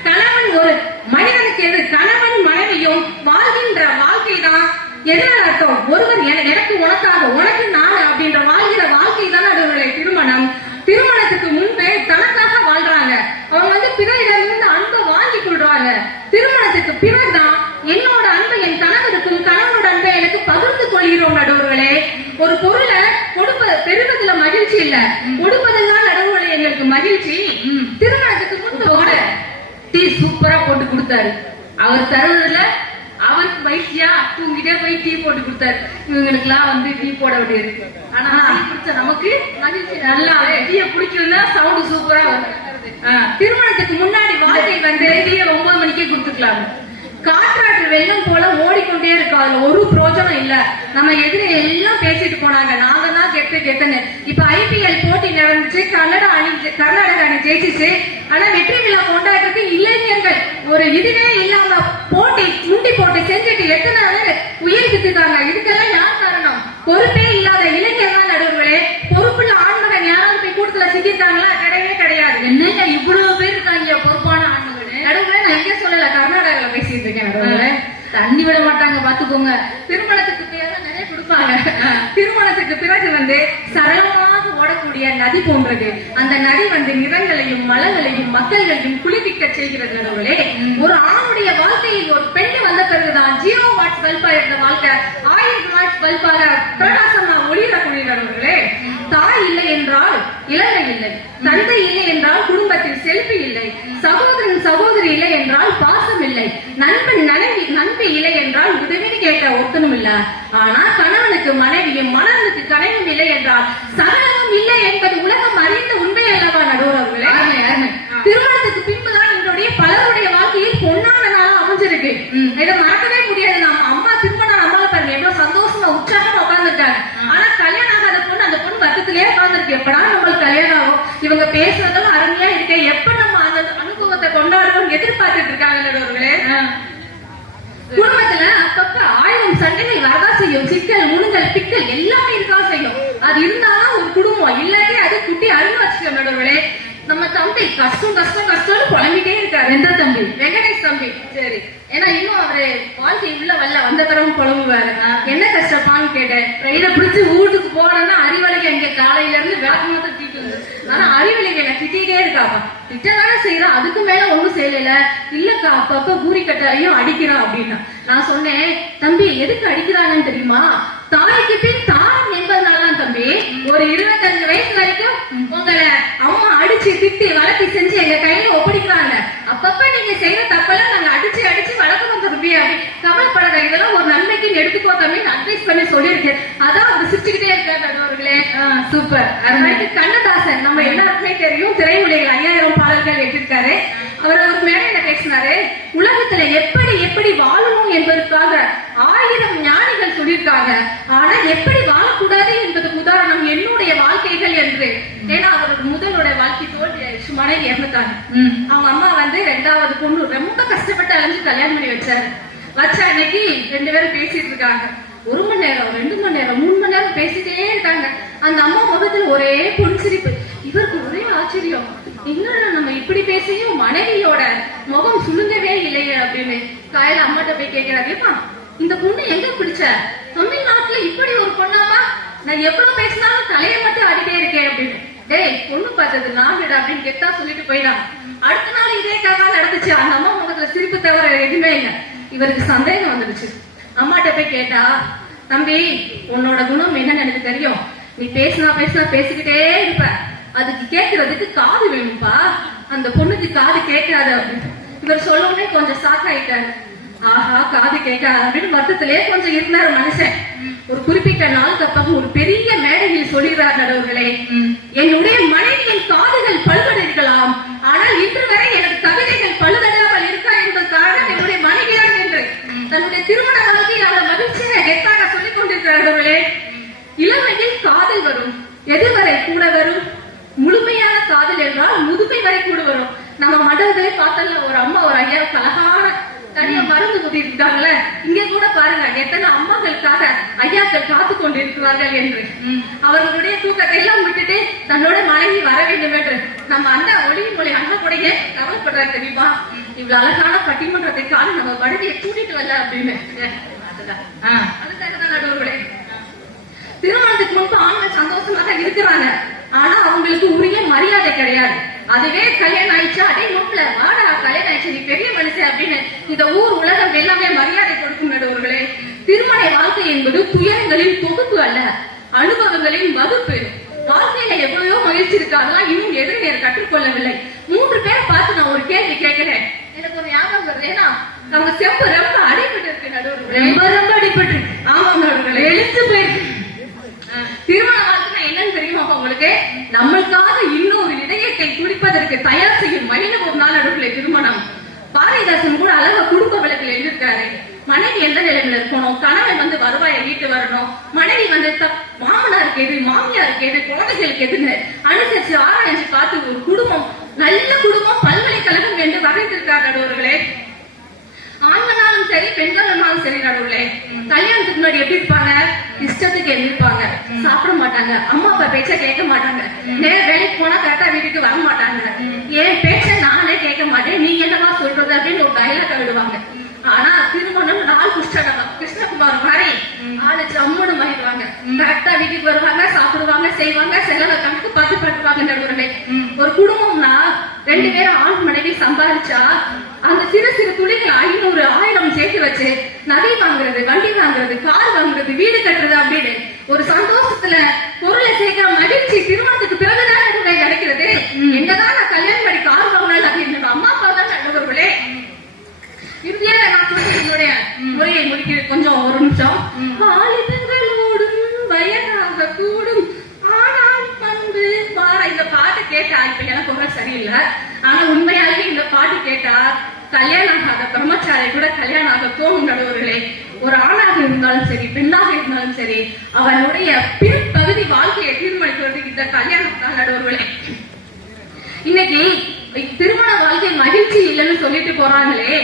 கணவன் ஒரு மனிதனுக்கு எது, கணவன் மனைவியும் வாழ்கின்ற வாழ்க்கை தான் எதனால அர்த்தம், ஒருவர் எனக்கு உனக்காக, உனக்கு நான் அப்படின்ற வாழ்கிற வாழ்க்கை தான் நடுவர்களே திருமணம். திருமணத்துக்கு முன்பே தனக்காக வாழ்றாங்க, அவங்க வந்து பிறரிடமிருந்து அன்பை வாங்கி கொள்றாங்க. திருமணத்துக்கு பிறகுதான் என்னோட அன்பை என் கணவருக்கும், கணவனோட அன்பை எனக்கு பகிர்ந்து கொள்கிறோம் நடுவர்களே. ஒரு பொருளை பெறுவதில் மகிழ்ச்சி இல்ல, கொடுப்பதெல்லாம் நடுவர்களே எங்களுக்கு மகிழ்ச்சி. திருமணத்துக்கு முன்பு கூட டீ சூப்பரா போட்டு கொடுத்தாரு, அவர் தருவதுல அவருக்கு மகிழ்ச்சியா தூங்கிட்டே போய் டீ போட்டு கொடுத்தாரு. இவங்களுக்கு எல்லாம் வந்து டீ போட வேண்டியது, ஆனா டீ குடிச்ச நமக்கு மகிழ்ச்சி. நல்லா டீயை குடிக்கணும்னா சவுண்ட் சூப்பரா வரும். திருமணத்துக்கு முன்னாடி வாழ்க்கை வந்து 9 மணிக்கே கொடுத்துக்கலாம். காற்றாற்று வெள்ளம் போல ஓடிக்கொண்டே இருக்கு. அதுல ஒரு பிரோஜனம் இல்ல. நம்ம எதிரே எல்லாம் பேசிட்டு போனாங்க, நாங்க தான் கெட்டுன்னு. இப்ப IPL போட்டி நடந்துச்சு, கர்நாடக அணி ஜெயிச்சிச்சு. ஆனா வெற்றி விழா கொண்டாடுறது இளைஞர்கள் ஒரு இதுவே இல்லாம போட்டி முண்டி போட்டு செஞ்சுட்டு எத்தனை பேர் உயிர் வித்துட்டாங்க. இதுக்கெல்லாம் யார் காரணம்? பொறுப்பே இல்லாத இளைஞர் தான் நடுவர்களே. பொறுப்புள்ள ஆண்மகன் யாராவது போய் கூட்டத்துல சிக்கிட்டாங்களா? கிடையவே கிடையாது. என்னங்க இவ்வளவு பேர் இருக்காங்க பொறுப்பான ஆண்மகன் நடுவர்களே. நான் இங்க சொல்லல, கர்நாடகால பேசிட்டு இருக்கேன் நடுவர்களே. தண்ணி விட மாட்டாங்க பாத்துக்கோங்க. திருமணத்துக்கு பேர நிறைய கொடுப்பாங்க. திருமணத்துக்கு பிறகு வந்து சரளமாக ஓடக்கூடிய நதி போன்றது. அந்த நதி வந்து நிறங்களையும் மலங்களையும் மக்கள்களையும் குளிர்விக்க செய்கிறது நடுவர்களே. ஒரு ஆணுடைய வாழ்க்கையில் ஒரு பெண் வந்த பிறகுதான் 0 வாட்ஸ் பல்பா இருந்த வாழ்க்கை 1000 வாட்ஸ் பல்பாக பிரகாசமா ஒளிரக்கூடிய நடுவர்களே. தாய் இல்லை என்றால் இளமை இல்லை, தந்தை இல்லை என்றால் குடும்பத்தில் செல்வி இல்லை, சகோதரன் சகோதரி இல்லை என்றால் பாசம் இல்லை, நண்பன் நண்பி இல்லை என்றால் உதவின்னு கேட்க ஒருத்தனும் இல்ல. ஆனா கணவனுக்கு மனைவியும் மணவனுக்கு கணவனும் இல்லை என்றால் சகலமும் இல்லை என்பது உலகம் அறிந்த உண்மை அல்லவா நடுவர்களே. திருமணத்துக்கு பின்புதான் என்னுடைய பலருடைய வாழ்க்கையில் பொன்னான நாளா அமைஞ்சிருக்கு. இதை மறக்கவே முடியாது. நம்ம அம்மா திருமணம் அம்மாவை பாருங்க எவ்வளவு சந்தோஷமா உற்சாகமா உட்கார்ந்துருக்காங்க. ஆனா கல்யாணம் ஆகாத பொண்ணு அந்த பொண்ணு பக்கத்திலேயே உட்கார்ந்துருக்கு. எப்படா நம்மளுக்கு கல்யாணம் ஆகும், இவங்க பேசுறதும் அருமையா இருக்க, எப்ப நம்ம அந்த அனுபவத்தை கொண்டாடுவோம் எதிர்பார்த்துட்டு இருக்காங்க நடுவர்களே. குடும்பத்துல அப்பப்ப 1000 சண்டைகள் வரதான் செய்யும். சிக்கல் முணுங்கல் பிக்கல் எல்லாமே இருக்கா செய்யும். அது இருந்தாலும் ஒரு குடும்பம், இல்லாட்டி அது குட்டி அருமை வச்சுக்க நடுவர்களே. நம்ம தம்பி கஷ்டம் கஷ்டம் கஷ்டம்னு புலம்பிட்டே இருக்காரு. எந்த தம்பி? வெங்கடேஷ் தம்பி. சரி, ஏன்னா இன்னும் அவரு வாழ்க்கை உள்ள வந்த பிறகு புலம்புவாரு. என்ன கஷ்டப்பான்னு கேட்டேன். ட்ரெயினை பிடிச்சி வீட்டுக்கு போனோம்னா அறிவலைக்கு எங்க காலையில இருந்து விளக்கு மாத்த தீட்டு வந்து. ஆனா அறிவலைக்கு என்ன திட்டிகிட்டே இருக்காப்பா. திட்டதானே செய்யறான், அதுக்கு மேல ஒண்ணும் செய்யல. இல்லக்கா அப்பப்ப பூரி கட்டையும் அடிக்கிறான் அப்படின்னா. நான் சொன்னேன், தம்பி எதுக்கு அடிக்கிறாங்கன்னு தெரியுமா? தாய்க்கு பின் தாரம் என்பதனாலதான் தம்பி. ஒரு 25 வயசு வரைக்கும் உங்களை அம்மா அடிச்சு திட்டி வளர்த்தி செஞ்சு எங்க கையில ஒப்படைக்கிறாங்க. அப்பப்ப நீங்க செய்யற தப்பெல்லாம் நாங்க அடிச்சு அடிச்சு வளர்க்கணும் தம்பி. அப்படி கவலைப்படாத, இதெல்லாம் ஒரு நன்மைக்கு எடுத்துக்கோ தம்பி அட்வைஸ் பண்ணி சொல்லியிருக்கேன். அதான் அவர் சிரிச்சுக்கிட்டே இருக்காரு நடுவர்களே. சூப்பர். அதனால கண்ணதாசன் நம்ம எல்லாருக்குமே தெரியும், திரையுலகில் 5000 பாடல்கள் வெற்றிருக்காரு. அவர் மேடையில பேசினாரு, உலகத்துல எப்படி எப்படி வாழணும் என்பதற்காக 1000 ஞானிகள் சொல்லியிருக்காங்க. ஆனா எப்படி வாழக்கூடாது என்பதுக்கு உதாரணம் என்னுடைய வாழ்க்கைகள் என்று. ஏன்னா அவரோட முதலோட வாழ்க்கை தோல்வி மனைவி இறந்துட்டாங்க. அவங்க அம்மா வந்து 2வது பொண்ணு ரொம்ப கஷ்டப்பட்டு அலைஞ்சு கல்யாணம் பண்ணி வச்ச அன்னைக்கு 2 பேரும் பேசிட்டு இருக்காங்க. 1 மணி நேரம் 2 மணி நேரம் 3 மணி நேரம் பேசிட்டே இருக்காங்க. அந்த அம்மா முகத்தில் ஒரே பொன்சிரிப்பு. இவருக்கு ஒரே ஆச்சரியம், என்னன்னா நம்ம இப்படி பேசியும் மனைவியோட முகம் சுழுங்கவே இல்லையே அப்படின்னு. காலையில அம்மாட்ட போய் கேட்கிறாரு, ஏப்பா இந்த பொண்ணு எங்க பிடிச்ச? தமிழ்நாட்டுல இப்படி ஒரு பொண்ணாமா? நான் எவ்வளவு பேசினாலும் தலையை மட்டும் ஆடிட்டே இருக்கேன் அப்படின்னு. டேய் பொண்ணு பார்த்தது நான்டா அப்படின்னு கெட்டா சொல்லிட்டு போயிடான். அடுத்த நாள் இதே கதை நடந்துச்சு. அந்த அம்மா முகத்துல சிரிப்பு தவிர எதுவுமே இல்லை. இவருக்கு சந்தேகம் வந்துடுச்சு. அம்மாட்ட போய் கேட்டா, தம்பி உன்னோட குணம் என்னன்னு எனக்கு தெரியும். நீ பேசினா பேசிக்கிட்டே இருப்ப. அதுக்கு கேட்கறதுக்கு காது வேணும்பா. அந்த பொண்ணுக்கு காது கேட்காது அப்படின்னு. இவர் சொல்லவுடனே கொஞ்சம் ஷாக் ஆயிட்டாரு. ஆஹா காது கேட்காது அப்படின்னு வருத்தத்திலே கொஞ்சம் இருந்தாரு மனுஷன். ஒரு குறிப்பிட்ட நாளுக்கு அப்புறம் ஒரு பெரிய மேடையில் சொல்கிறார் நடுவர்களே, என்னுடைய மனைவியின் காதுகள் பழுதடைக்கலாம், ஆனால் இன்று வரை எனக்கு கவிதைகள் பழுதடையாமல் இருக்கா என்பதற்காக என்னுடைய மனைவியார் என்று தன்னுடைய திருமண வாழ்க்கையை அவளை மகிழ்ச்சியாக கெத்தாக சொல்லிக் கொண்டிருக்கிறார்களே. இளமையில் காதல் வரும், எதுவரை கூட வரும்? முழுமையான காதல் என்றால் முதுமை வரை கூட வரும். நம்ம மண்டலத்திலே பார்த்தல ஒரு அம்மா ஒரு ஐயா அழகான தனியா மருந்து ஊதிருக்காங்கல்ல, இங்க கூட பாருங்க எத்தனை அம்மாக்களுக்காக ஐயாக்கள் காத்து கொண்டிருக்கிறார்கள் என்று. அவர்களுடைய தூக்கத்தை எல்லாம் விட்டுட்டு தன்னோட மனைவி வர வேண்டும் என்று நம்ம அந்த ஒளியின் மொழி அண்ணா கூடயே கவலைப்படுறாரு தெரியுமா? இவ்வளவு அழகான பட்டிமன்றத்தை காண நம்ம மனைவியை கூட்டிட்டு வரல அப்படின்னு. அதுக்காகதான் நடுவர்களே, திருமணத்துக்கு முன்பு ஆண்கள் சந்தோஷமாக இருக்கிறாங்க, ஆனா அவங்களுக்கு உரிய மரியாதை கிடையாது. அதுவே கல்யாணம் ஆயிடுச்சா, அடே முட்ல வாடா கல்யாணம் ஆயிடுச்சு, நீ பெரிய மனுஷன் அப்படின்னு இந்த ஊர் உலகம் எல்லாமே மரியாதை கொடுக்கும் நடுவர்களே. திருமண வாழ்க்கை என்பது துயரங்களின் தொகுப்பு அல்ல, அனுபவங்களின் வகுப்பு. வாழ்க்கையில எவ்வளவோ மகிழ்ச்சி இருக்கு, அதெல்லாம் இன்னும் எதிர்நேர் கற்றுக்கொள்ளவில்லை. 3 பேரை பார்த்து நான் ஒரு கேள்வி கேட்கிறேன், எனக்கு ஒரு ஞாபகம் வருது. ஏன்னா அவங்க செப்பு ரொம்ப அடிபட்டு இருக்கு நடுவர்களே, ரொம்ப அடிபட்டு. ஆமாம் நடுவர்களே, எழுத்து போயிருக்கு. திருமண வாழ்க்கை என்னன்னு தெரியுமா உங்களுக்கு? நம்மளுக்காக இன்னொரு இதயத்தை குடிப்பதற்கு தயார் செய்யும் பாரதிதாசன் கூட அழகா குடும்ப விளக்கில் எழுதியிருக்காரு. மனைவி எந்த நிலைமையில இருக்கணும், கணவன் வந்து வருவாயை வீட்டு வரணும், மனைவி வந்து மாமனாருக்கு எது, மாமியாருக்கு எது, குழந்தைகளுக்கு எதுன்னு அனுசரிச்சு ஆராய்ச்சி பார்த்து ஒரு குடும்பம், நல்ல குடும்பம் பல்கலைக்கழகம் என்று வகைத்திருக்கார் நடுவர்களே. ஆண்களாலும் சரி பெண்களாலும் சரி நடுவுல கல்யாணத்துக்கு முன்னாடி எப்படி இருப்பாங்க, இஷ்டத்துக்கு எழுதிருப்பாங்க, சாப்பிட மாட்டாங்க, அம்மா அப்பா பேச்ச கேட்க மாட்டாங்க, வேலைக்கு போனா கரெக்டா வீட்டுக்கு வர மாட்டாங்க, என் பேச்ச நானே கேட்க மாட்டேன், நீங்க என்னவா சொல்றது அப்படின்னு ஒரு டைலாக விடுவாங்க. ஆனா திருமணம் நாள் கிருஷ்ணகுமார் மாதிரி ஆளு ஜம்முன்னு மாறிடுவாங்க. கரெக்டா வீட்டுக்கு வருவாங்க, சாப்பிடுவாங்க, செய்வாங்க, செலவை கணக்கு பார்த்து பண்ணுவாங்க நடுவர்களே. ஒரு குடும்பம்னா 2 பேரும் ஆண் மனைவி சம்பாதிச்சா அந்த சிறு சிறு துளிகள் 500, 1000 சேர்த்து வச்சு நகை வாங்குறது, வண்டி வாங்குறது, கார் வாங்குறது, வீடு கட்டுறது அப்படின்னு ஒரு சந்தோஷத்துல பொருளை சேர்க்கிற மகிழ்ச்சி திருமணத்துக்கு பிறகுதான் நடுவே கிடைக்கிறது. என்னதான் நான் கல்யாணம் பண்ணி கார் வாங்கினாலும் அது என்னோட அம்மா அப்பா தான் நடுவர்களே. இறுதியாக நான் சொல்றது என்னுடைய முறையை முடிக்கிற கொஞ்சம் ஒரு நிமிஷம். வாலிபங்களோடும் வயதாக கூடும் ஆனால் பண்பு வார இந்த பாட்டு கேட்டா, இப்ப எனக்கு ரொம்ப சரியில்லை, ஆனா உண்மையாகவே இந்த பாட்டு கேட்டா கல்யாணம் ஆகாத பிரம்மச்சாரி கூட கல்யாணம் ஆக தோணும் நடுவர்களே. ஒரு ஆணாக இருந்தாலும் சரி பெண்ணாக இருந்தாலும் சரி அவனுடைய பின்பகுதி வாழ்க்கையை தீர்மானிக்கிறது இந்த கல்யாணம் தான் நடுவர்களே. இன்னைக்கு திருமண வாழ்க்கை மகிழ்ச்சி இல்லைன்னு சொல்லிட்டு போறாங்களே,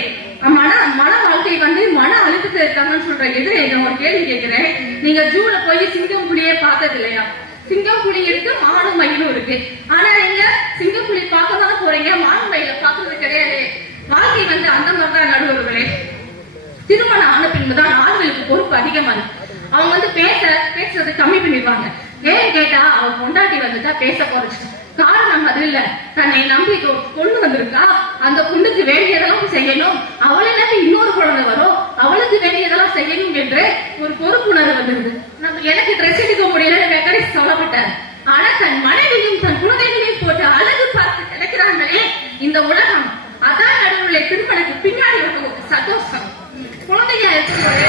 மன வாழ்க்கை வந்து மன அழுத்தத்தை இருக்காங்கன்னு சொல்ற எது நான் ஒரு கேள்வி கேட்கிறேன். நீங்க ஜூல போய் சிங்கம் புலியே பார்த்தது இல்லையா? சிங்கம் புலி இருக்கு, மாடு மயிலும் இருக்கு. ஆனா நீங்க சிங்கம் புலி பார்க்க தானே போறீங்க, மாடு மயில பாக்குறது கிடையாது. வாழ்க்கை வந்து அந்த மாதிரிதான் நடுவர்களே. திருமணம் ஆன பின்புதான் ஆண்களுக்கு பொறுப்பு அதிகமா இருக்கு. அவங்க வந்து பேசுறது கம்மி பண்ணிடுவாங்க. ஏன் கேட்டா அவங்க கொண்டாடி வந்துட்டா பேச போறச்சு. காரணம் அது இல்ல, தன்னை நம்பி பொண்ணு வந்திருக்கா, அந்த பொண்ணுக்கு வேண்டியதெல்லாம் செய்யணும், அவளை நம்பி இன்னொரு குழந்தை வரும், அவளுக்கு வேண்டியதெல்லாம் செய்யணும் என்று ஒரு பொறுப்புணர்வு வந்துருது. நம்ம எனக்கு ட்ரெஸ் எடுக்க முடியல வெக்கடை சொல்லப்பட்டார். ஆனா தன் மனைவியும் தன் குழந்தைகளையும் போட்டு அழகு பார்த்து கிடைக்கிறாங்களே இந்த உலகம், அதான் நடுவுல திருமணத்துக்கு பின்னாடி ஒரு சந்தோஷம். குழந்தையா இருக்கும்போது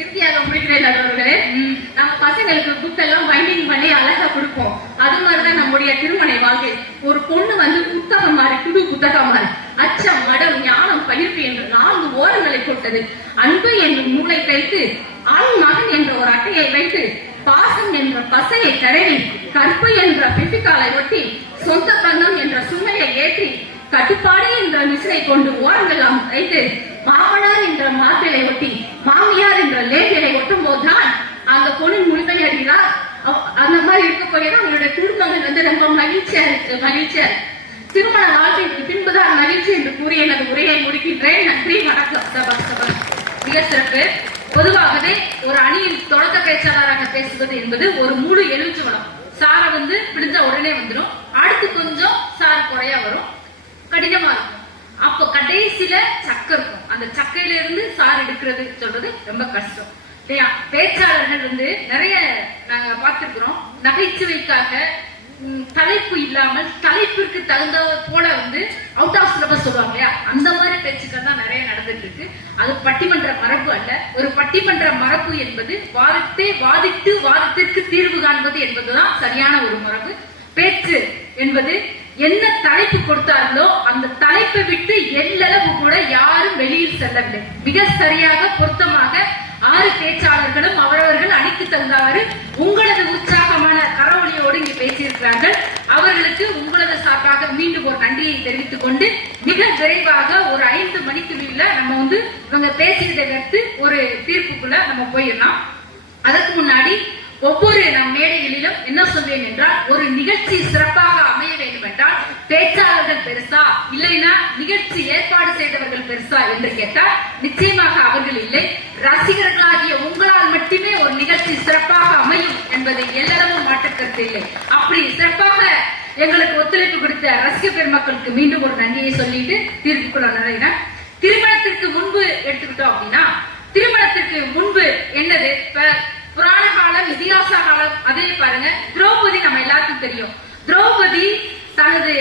இறுதியாக முடிக்கிறேன் நடுவர்களே. நம்ம பசங்களுக்கு புக் எல்லாம் பைண்டிங் பண்ணி அழகா கொடுப்போம். அது மாதிரிதான் நம்முடைய திருமண வாழ்க்கை. ஒரு பொண்ணு வந்து புத்தகம் மாதிரி, புது புத்தகம் மாதிரி, அச்சம், மடம், ஞானம், பயிர்ப்பு என்று 4 ஓரங்களை கொண்டது. அன்பு என்னும் நூலை தைத்து, ஆண் மகன் என்ற ஒரு அட்டையை வைத்து, பாசம் என்ற பசையை தடவி, கற்பு என்ற பிசிக்காலை ஒட்டி, சொந்த பந்தம் என்ற சுமையை ஏற்றி, கட்டுப்பாடு என்ற மிசினை கொண்டு ஓரங்கள் வைத்து, மாமனார் என்ற மார்பிலை ஒட்டி, மாமியார் என்ற லேபிலை ஒட்டும் போதுதான் அந்த பொண்ணு முழுமையடைகிறார். அந்த மாதிரி இருக்க போயதான் அவங்களுடைய குடும்பங்கள் வந்து ரொம்ப மகிழ்ச்சியா இருக்கு. திருமண வாழ்க்கைக்கு பின்புதான் மகிழ்ச்சி என்று கூறிய எனது உரையை முடிக்கின்றேன். நன்றி, வணக்கம். மிக சிறப்பு. பொதுவாகவே ஒரு அணியில் தொடக்க பேச்சாளராக பேசுவது என்பது ஒரு முழு எலுமிச்சம்பழம். சாரை வந்து பிடிஞ்ச உடனே வந்துடும், அடுத்து கொஞ்சம் சார் குறையா வரும், கடினமா இருக்கும். அப்போ கடைசியில சக்கை இருக்கும், அந்த சக்கையில இருந்து சார் எடுக்கிறது சொல்றது ரொம்ப கஷ்டம் இல்லையா? பேச்சாளர்கள் வந்து நிறைய நாங்க பார்த்திருக்கிறோம், நகைச்சுவைக்காக தலைப்பு இல்லாமல் தலைப்பிற்கு தகுந்த போல வந்து அவுட் ஆஃப் சிலபஸ் சொல்லுவாங்க இல்லையா, அந்த மாதிரி பேச்சுக்கள் தான் நிறைய நடந்துட்டு இருக்கு. அது பட்டிமன்ற மரபு அல்ல. ஒரு பட்டிமன்ற மரபு என்பது வாதிட்டு வாதத்திற்கு தீர்வு காண்பது என்பதுதான் சரியான ஒரு மரபு. பேச்சு என்பது என்ன தலைப்பு கொடுத்தார்களோ அந்த தலைப்பை விட்டு எல்லளவு கூட யாரும் வெளியில் செல்லவில்லை. மிக சரியாக பொருத்தமாக 6 பேச்சாளர்களும் அவரவர்கள் அணிக்கு தந்தாரு உங்களது உற்சாகமான கரவொலியோடு இங்கு பேசியிருக்கிறார்கள். அவர்களுக்கு உங்களது சார்பாக மீண்டும் ஒரு நன்றியை தெரிவித்துக் கொண்டு மிக விரைவாக ஒரு 5 மணிக்குள்ள நம்ம வந்து இவங்க பேசியதை வைத்து ஒரு தீர்ப்புக்குள்ள நம்ம போயிடலாம். அதற்கு முன்னாடி ஒவ்வொரு நம் மேடைகளிலும் என்ன சொல்வேன் என்றால், ஒரு நிகழ்ச்சி சிறப்பாக அமைய வேண்டும் என்றால் பேச்சாளர்கள் பெருசா இல்லைன்னா நிகழ்ச்சி ஏற்பாடு செய்தவர்கள் பெருசா என்று கேட்டால் நிச்சயமாக அவர்கள் இல்லை. ரசிகர்களாகிய உங்களால் மட்டுமே ஒரு நிகழ்ச்சி சிறப்பாக அமையும் என்பதை எல்லளவும் மாற்றக்கருத்து இல்லை. அப்படி சிறப்பாக எங்களுக்கு ஒத்துழைப்பு கொடுத்த ரசிக பெருமக்களுக்கு மீண்டும் ஒரு நன்றியை சொல்லிட்டு தீர்ப்புக்குள்ள நுழைகிறேன். திருமணத்திற்கு முன்பு எடுத்துக்கிட்டோம் அப்படின்னா, திருமணத்திற்கு முன்பு என்னது புராண காலம், இதிகாச காலம். அதே பாருங்க, திரௌபதி நம்ம எல்லாத்துக்கும் தெரியும். திரௌபதி தனது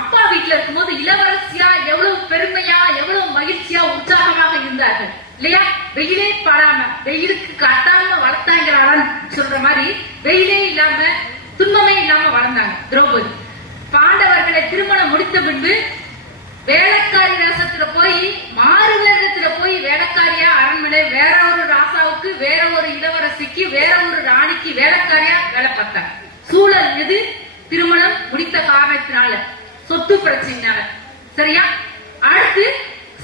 அப்பா வீட்டுல இருக்கும்போது இளவரசியா எவ்வளவு பெருமையா எவ்வளவு மகிழ்ச்சியா உற்சாகமாக இருந்தார்கள் இல்லையா? வெயிலே படாம, வெயிலுக்கு கட்டாம வளர்த்தாங்கிறாளான்னு சொல்ற மாதிரி வெயிலே இல்லாம துன்பமே இல்லாம வளர்ந்தாங்க திரௌபதி. பாண்டவர்களை திருமணம் முடித்த பின்பு வேலைக்காரி வேஷத்துல போய் மாறு வேடத்துல போய் வேலைக்காரியா அரண்மனை வேற ஒரு ராசாவுக்கு வேற ஒரு இளவரசிக்கு வேற ஒரு ராணிக்கு வேலைக்காரியா வேலை பார்த்தாங்க. சூழல் எது? திருமணம் முடித்த காரணத்தினால, சொத்து பிரச்சனைனால. சரியா? அடுத்து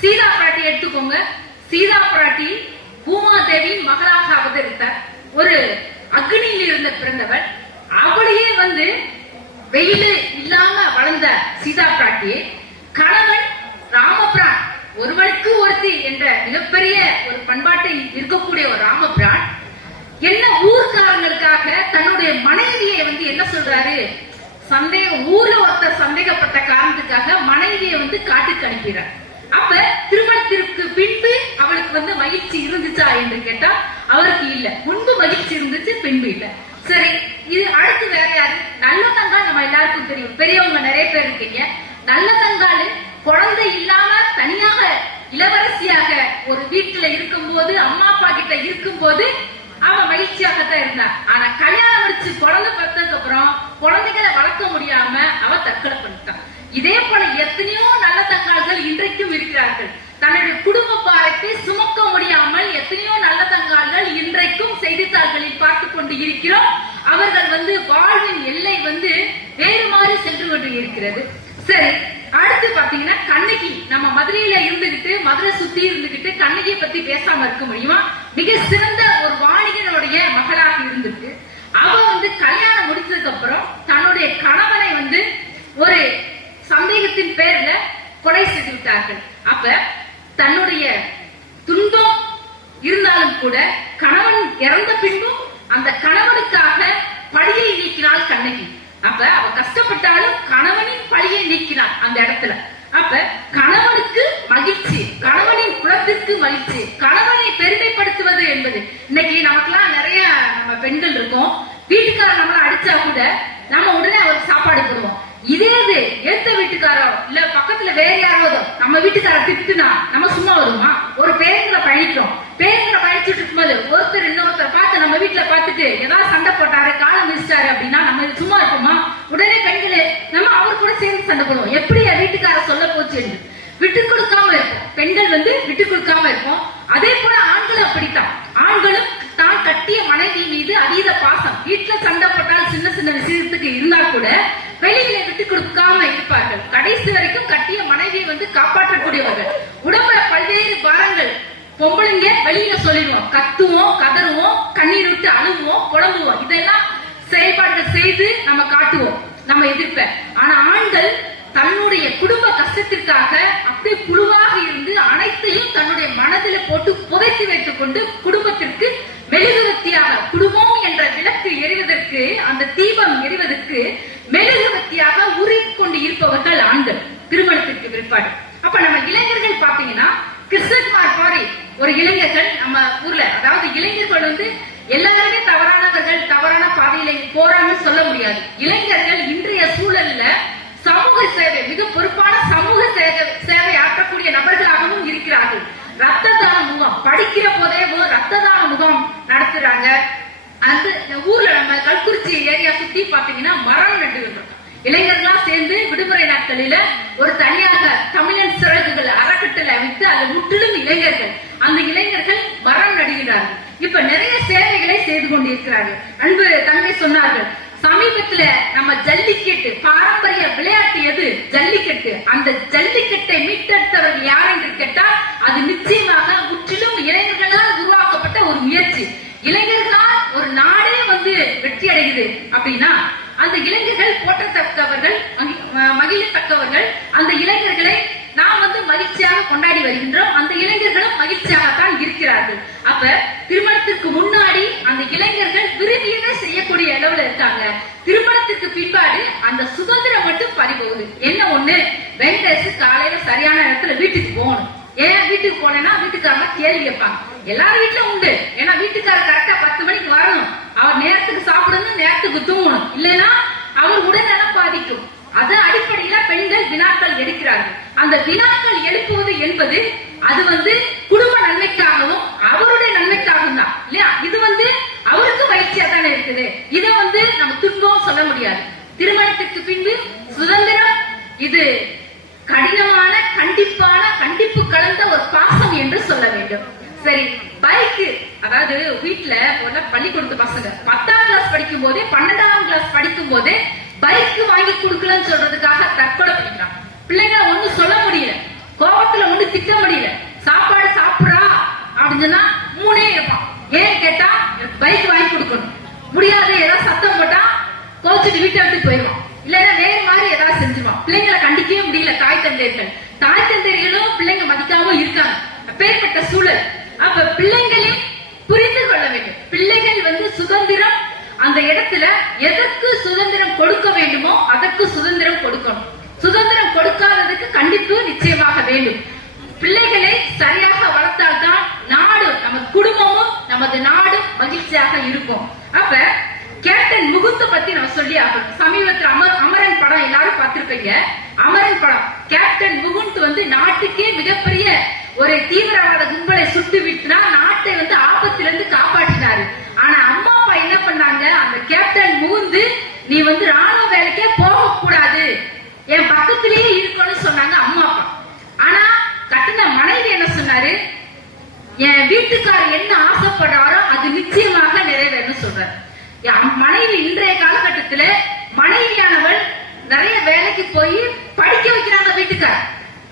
சீதா பிராட்டி எடுத்துக்கோங்க. சீதா பிராட்டி பூமாதேவி மகளாக அவதரித்தார். ஒரு அக்னியில் இருந்த பிறந்தவர். அவளையே வெயிலு இல்லாம வளர்ந்த சீதா பிராட்டி கணவன் ராமபிரான், ஒருவனுக்கு ஒருத்தி என்ற மிகப்பெரிய ஒரு பண்பாட்டை இருக்கக்கூடிய ஒரு ராமபிரான் என்ன ஊர்க்காரங்களுக்காக தன்னுடைய மனைவியை என்ன சொல்றாரு, ஊர்ல ஒருத்தர் சந்தேகப்பட்ட காரணத்துக்காக மனைவியை காட்டுக்கு அனுப்பிடுறார். அப்ப திருமணத்திற்கு பின்பு அவளுக்கு மகிழ்ச்சி இருந்துச்சா என்று கேட்டா அவருக்கு இல்ல. முன்பு மகிழ்ச்சி இருந்துச்சு, பின்பு இல்ல. சரி, இது அடுத்து வேற யாரு? நல்ல தங்காள். நம்ம எல்லாருக்கும் தெரியும், பெரியவங்க நிறைய பேர் இருக்கீங்க. நல்ல தங்காள் குழந்தை இல்லாம தனியாக இளவரசியாக ஒரு வீட்டுல இருக்கும்போது, அம்மா அப்பா கிட்ட இருக்கும்போது அவ மகிழ்ச்சியாகத்தான் இருந்தா. ஆனா கல்யாணம் முடிச்சு குழந்தை பார்த்ததுக்கு அப்புறம் குழந்தைகளை வளர்க்க முடியாம அவ தற்கொலை பண்ணிட்டான். இதே போல எத்தனையோ நல்ல தங்காள்கள் இன்றைக்கும் இருக்கிறார்கள். தன்னுடைய குடும்ப பாரத்தை சுமக்க முடியாமல் எத்தனையோ நல்ல தங்காள்கள் இன்றைக்கும் செய்தித்தாள்களில் பார்த்து கொண்டு இருக்கிறோம். அவர்கள் வாழ்வின் எல்லை வேறு மாறி சென்று கொண்டு இருக்கிறது. சரி, அடுத்து பாத்தீங்கன்னா கண்ணகி. நம்ம மதுரையில இருந்துகிட்டு, மதுரை சுத்தி இருந்துகிட்டு கண்ணகியை பத்தி பேசாம இருக்க முடியுமா? மிக சிறந்த ஒரு வாணிகனுடைய மகளாக இருந்துட்டு அவ கல்யாணம் முடிச்சதுக்கு அப்புறம் தன்னுடைய கணவனை ஒரு சந்தேகத்தின் பேர்ல கொலை செய்து விட்டார்கள். அப்ப தன்னுடைய துன்பம் இருந்தாலும் கூட கணவன் இறந்த பின்பும் அந்த கணவனுக்காக பழியை நீக்கினாள் கண்ணகி. அப்ப அவ கஷ்டப்பட்டாலும் கணவனின் பழியை நீக்கினாள் அந்த இடத்துல. அப்ப கணவனுக்கு மகிழ்ச்சி, கணவனின் குலத்திற்கு மகிழ்ச்சி, கணவனை பெருமைப்படுத்துவது என்பது இன்னைக்கு நமக்கெல்லாம் நிறைய நம்ம பெண்கள் இருக்கோம். வீட்டுக்காரர் நம்மள அடிச்சா கூட நம்ம உடனே அவருக்கு சாப்பாடு போடுவோம். இதே இது ஏத்த வீட்டுக்காரோ இல்ல பக்கத்துல வேற யாரோ நம்ம வீட்டுக்கார திட்டுனா நம்ம சும்மா வருமா? ஒரு பேருந்துல பயணிக்கிறோம், பேருந்துல பயணிச்சுட்டு இருக்கும்போது ஒருத்தர் இன்னொருத்தர் பார்த்து நம்ம வீட்டுல பார்த்துட்டு ஏதாவது சண்டை போட்டாரு, காலம் மிதிச்சிட்டாரு அப்படின்னா நம்ம சும்மா இருப்போமா? உடனே பெண்களே நம்ம அவர் கூட சேர்ந்து சண்டை போடுவோம். எப்படி வீட்டுக்கார சொல்ல போச்சு என்று விட்டு கொடுக்காம இருப்போம். பெண்கள் விட்டு கொடுக்காம இருப்போம். அதே போல ஆண்களும் அப்படித்தான். ஆண்களும் தான் கட்டிய மனைவி மீது அதீத பாசம். வீட்டுல சண்டை போட்டால் சின்ன சின்ன விஷயத்துக்கு இருந்தா கூட வெளியில விட்டு கொடுக்காம இருப்பார்கள். கடைசி வரைக்கும் கட்டிய மனைவியை காப்பாற்றக்கூடியவர்கள். உடம்புல பல்வேறு பாரங்கள் பொம்பளைங்க வெளியில சொல்லிடுவோம், கத்துவோம், கதறுவோம், கண்ணீர் விட்டு அழுவோம், புலம்புவோம். இதெல்லாம் செயல்பாடுகள் செய்து நம்ம காட்டுவோம் நம்ம எதிர்ப்ப. ஆனா ஆண்கள் தன்னுடைய குடும்ப கஷ்டத்திற்காக அப்படியே புழுவாக இருந்து அனைத்தையும் தன்னுடைய மனதில் போட்டு புதைத்து வைத்துக் கொண்டு குடும்பத்திற்கு மெழுகுவர்த்தியாக, குடும்பம் என்ற விளக்கு எரிவதற்கு, அந்த தீபம் எரிவதற்கு மெழுகுவர்த்தியாக உருகிக்கொண்டு இருப்பவர்கள் ஆண்கள் திருமணத்திற்கு பிற்பாடு. அப்ப நம்ம இளைஞர்கள் பாத்தீங்கன்னா கிருஷ்ணகுமார் பாரி ஒரு இளைஞர்கள் நம்ம ஊர்ல, அதாவது இளைஞர்கள் எல்லாருமே தவறானவர்கள், தவறான பாதையில போறான்னு சொல்ல முடியாது. இளைஞர்கள் இன்றைய சூழல்ல சமூக சேவை, மிக பொறுப்பான சமூக சேவை ஆற்றக்கூடிய நபர்களாகவும் இருக்கிறார்கள். ரத்த தான முகாம் படிக்கிற போதே ரத்த தான முகாம் நடத்துறாங்க. அந்த ஊர்ல நம்ம கல்குறிச்சி ஏரியா சுத்தி பாத்தீங்கன்னா மரம் நட்டு இளைஞர்களா சேர்ந்து விடுமுறை நாட்களில ஒரு தனியாக தமிழன் சிறகுகள் அறக்கட்டளை அமைத்து அது முற்றிலும் இளைஞர்கள், அந்த இளைஞர்கள் மரம் நடுகிறார்கள். இப்ப நிறைய சேவைகளை செய்து கொண்டிருக்கிறார்கள். அன்பு தங்கை சொன்னார்கள், சமீபத்துல நம்ம ஜல்லிக்கட்டு பாரம்பரிய விளையாட்டு எது? ஜல்லிக்கட்டு. அந்த ஜல்லிக்கட்டை மீட்டெடுத்தவர்கள் யார் என்று கேட்டால் அது நிச்சயமாக முற்றிலும் இளைஞர்களால் உருவாக்கப்பட்ட ஒரு முயற்சி. இளைஞர்களால் ஒரு நாடே வெற்றி அடையுது அப்படின்னா அந்த இளைஞர்கள் போற்றத்தக்கவர்கள், மகிழத்தக்கவர்கள். அந்த இளைஞர்களை நாம் மகிழ்ச்சியாக கொண்டாடி வருகின்றோம். அந்த இளைஞர்களும் மகிழ்ச்சியாகத்தான் இருக்கிறார்கள். அப்ப திருமணத்திற்கு முன்னாடி அந்த இளைஞர்கள் விரும்பியதை செய்யக்கூடிய அளவுல இருக்காங்க. திருமணத்திற்கு பின்பாடு அந்த சுதந்திரம் மட்டும் பறிபோகுது. என்ன ஒண்ணு, வெங்கடேஷ் காலையில சரியான இடத்துல வீட்டுக்கு போகணும். ஏன் வீட்டுக்கு போனேன்னா வீட்டுக்காரங்க கேள்வி கேட்பாங்க. எல்லாரும் வீட்டுல உண்டு. ஏன்னா வீட்டுக்காரர் கரெக்டா 10 மணிக்கு வரணும், அவர் நேரத்துக்கு சாப்பிடணும், நேரத்துக்கு தூங்கணும், இல்லைன்னா அவர் உடல்நலம் பாதிக்கும். அது அடிப்படையில பெண்கள் வினாக்கள் எடுக்கிறார்கள். அந்த வினாக்கள் எழுப்புவது என்பது அது குடும்ப நன்மைக்காகவும் அவருடைய நன்மைக்காகவும் தான் இல்லையா? இது அவருக்கு மகிழ்ச்சியா தானே இருக்குது. இதை நம்ம துன்பம் சொல்ல முடியாது. திருமணத்திற்கு பின்பு சுதந்திரம் இது கடினமான கண்டிப்பு கலந்த ஒரு பாசம் என்று சொல்ல வேண்டும். சரி, பைக்கு, அதாவது வீட்டுல பள்ளிக்கூடத்து பசங்க 10ஆம் கிளாஸ் படிக்கும் போதே 12ஆம் கிளாஸ் படிக்கும் போதே பைக் வாங்கி கொடுக்கலன்னு சொல்றதுக்காக தற்கொலை பண்ணிக்கிறாங்க. பிள்ளைங்க ஒண்ணு சொல்ல முடியல, கோபத்துல ஒண்ணு திட்ட முடியல. சாப்பாடு சாப்பிடுறா அப்படின்னு சொன்னா மூணே இருப்பான். ஏன் கேட்டா பைக் வாங்கி கொடுக்கணும், முடியாது. ஏதாவது சத்தம் போட்டா கோச்சிட்டு வீட்டை விட்டு போயிடுவான், இல்லன்னா வேற மாதிரி ஏதாவது செஞ்சுவான். பிள்ளைங்களை கண்டிக்கவே முடியல தாய் தந்தையர்களும் பிள்ளைங்க மதிக்காம இருக்காங்க. அப்பேற்பட்ட சூழல். அப்ப பிள்ளைங்களே புரிந்து கொள்ள வேண்டும். பிள்ளைகள் சுதந்திரம், அந்த இடத்துல எதற்கு சுதந்திரம் கொடுக்க வேண்டுமோ அதற்கு சுதந்திரம் கொடுக்கணும். சுதந்திரம் கொடுக்காததுக்கு கண்டிப்பு நிச்சயமாக வேண்டும். பிள்ளைகளை சரியாக வளர்த்தால்தான் நாடு, நம்ம குடும்பமும் நமது நாடும் மகிழ்ச்சியாக இருக்கும். அப்ப கேப்டன் முகுந்த பத்தி நம்ம சொல்லி ஆகணும். சமீபத்தில் அமரன் படம் எல்லாரும் பார்த்திருப்பீங்க. அமரன் படம் கேப்டன் முகுந்த் நாட்டுக்கே மிகப்பெரிய ஒரு தீவிரவாத கும்பலை சுட்டு விட்டுனா நாட்டை ஆபத்திலிருந்து காப்பாற்றினாரு. ஆனா அம்மா அப்பா என்ன பண்ணாங்க, அந்த கேப்டன் முகுந்த் நீ ராணுவ வேலைக்கே போக கூடாது, என் பக்கத்திலேயே இருக்கணும்னு சொன்னாங்க அம்மா அப்பா. ஆனா கட்டின மனைவி என்ன சொன்னாரு, என் வீட்டுக்காரர் என்ன ஆசைப்படுறாரோ அது நிச்சயமாக நிறைவேறும் சொல்றாரு. மனைவி இன்றைய காலகட்டத்துல மனைவியானவள் நிறைய வேலைக்கு போய் படிக்க வைக்கிறாங்க